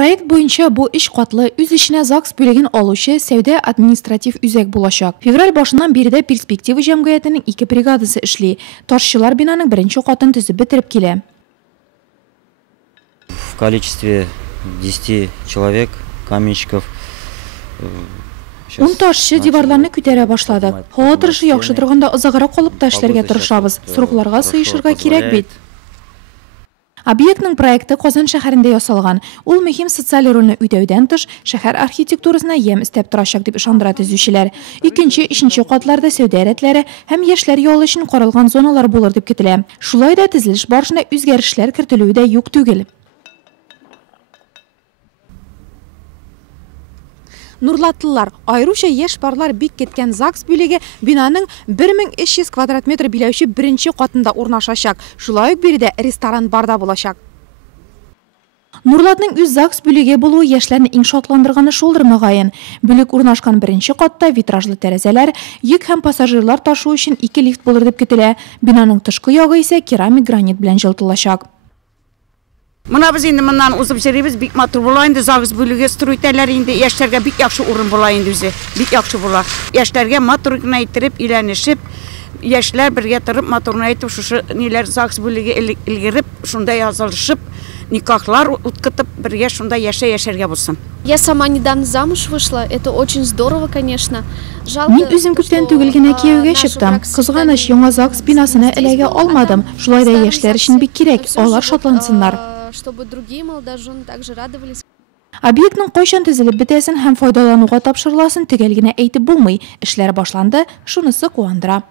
Проект буенча бу иш катлы үз иченә ЗАГС бүлеген алучы сәүдә административ үзәк булачак. Февраль башыннан биредә перспектива җәмгыятенең 2 бригадасы эшли. Ташчылар бинаның беренче катын төзеп бетереп килә. В количестве 10 человек, каменщиков. 10 ташчы диварларны күтәрә башладык. Һава торышы яхшы торганда озаграк калып та эшләргә тырышабыз. Срубларга сыешырга кирәк бит. Объектның проекты Казан шәһәрендә ясалган. Ул мөһим социаль рольне үтәүдән тыш шәһәр архитектурасына ям истәп торачак дип ышандыра төзүчеләр. 2-3 катларда сәүдә рәтләре һәм яшьләр ялы өчен каралган зоналар булыр дип көтелә. Шулай да төзелеш барышында үзгәрешләр кертелүе дә юк түгел. Нурлатлылар, айруча яшь парлар бик кеткән ЗАГС бүлеге бинаның 1300 квадрат метр биләүче беренче катында урнашачак. Шулай ук биредә ресторан барда булачак. Нурлатның үз ЗАГС бүлеге булуы яшьләрне иң шатландырганы шулдыр мөгаен. Бүлек урнашкан беренче катта витражлы тәрәзәләр, йөк һәм пассажирлар ташу өчен 2 лифт булыр дип көтелә. Бинаның тышкы ягы исә керамик гранит белән җылтылачак. Мына без инде моннан узып йөрибез, бик матур була инде ЗАГС бүлеге строительләр инде яшьләргә бик яхшы урын була инде үзе. Бик яхшы була. Яшьләргә матур гына иттереп, иләнешеп, яшьләр бергә торып матурны әйтеп, шушы ниләр ЗАГС бүлеге илгереп, шунда язылышып, никахлар үткәтеп, бергә шунда яшәргә булсын. Я сама недавно замуж вышла, это очень здорово, конечно. Мин үзем күптән түгел генә кияүгә чыктым. Кызганыч, яңа ЗАГС бинасына эләгә алмадым. Шулай да яшьләр өчен бик кирәк, алар шатлансыннар. Чтобы другие молодожены также радовались. Объектның кайчан төзелеп бетәсен һәм файдалануга тапшырыласын төгәл генә әйтеп булмый. Эшләр башланды, шунысы куандыра.